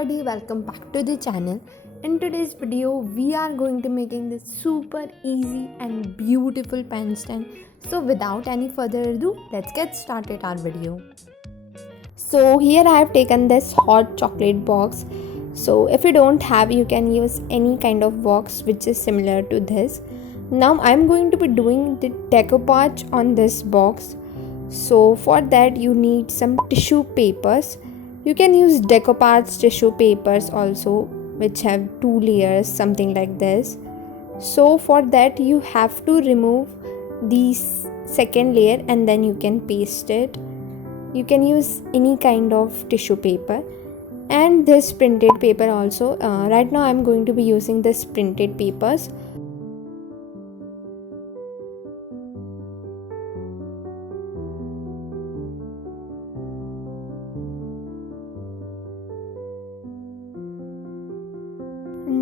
everybody, welcome back to the channel. In today's video we are going to making this super easy and beautiful pen stand. So without any further ado, let's get started our video. So here I have taken this hot chocolate box. So if you don't have, you can use any kind of box which is similar to this. Now I'm going to be doing the Decopatch on this box. So for that you need some tissue papers. You can use Decopatch tissue papers also, which have 2 layers, something like this. So for that you have to remove the second layer and then you can paste it. You can use any kind of tissue paper and this printed paper also. Right now I'm going to be using this printed papers.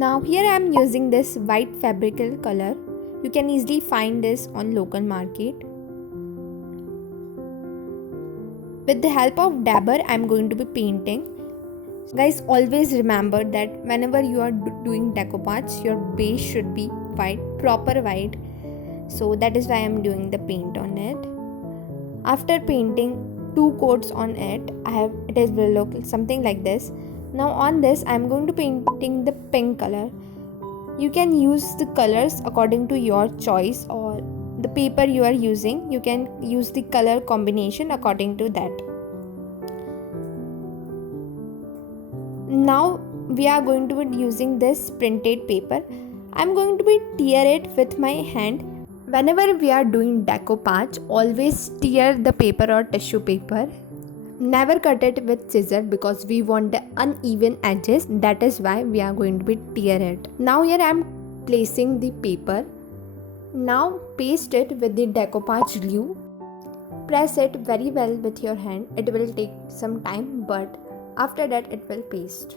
Now here I am using this white Fevicol color. You can easily find this on local market. With the help of dabber I am going to be painting. Guys, always remember that whenever you are doing Decopatch, your base should be white, proper white. So that is why I am doing the paint on it. After painting 2 coats on it, it will look something like this. Now on this I am going to painting the pink color. You can use the colors according to your choice, or the paper you are using, you can use the color combination according to that. Now we are going to be using this printed paper. I am going to be tear it with my hand. Whenever we are doing Decopatch, always tear the paper or tissue paper. Never cut it with scissors because we want the uneven edges. That is why we are going to be tear it. Now here I am placing the paper. Now paste it with the Decopatch glue. Press it very well with your hand. It will take some time, but after that it will paste.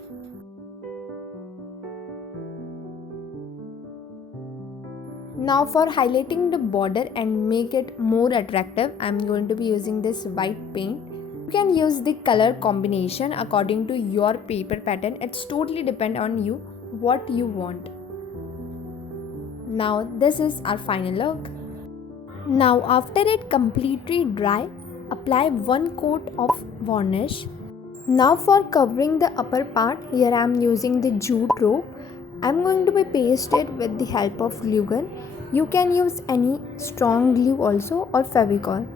Now for highlighting the border and make it more attractive, I am going to be using this white paint. You can use the color combination according to your paper pattern. It's totally depend on you what you want. Now this is our final look. Now after it completely dry, apply 1 coat of varnish. Now for covering the upper part, here I am using the jute rope. I am going to be paste it with the help of glue gun. You can use any strong glue also or Fevicol.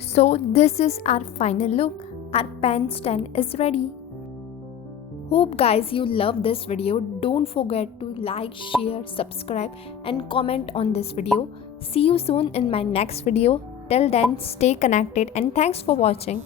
So this is our final look. Our pen stand is ready. Hope guys you love this video. Don't forget to like, share, subscribe and comment on this video. See you soon in my next video. Till then, stay connected and thanks for watching.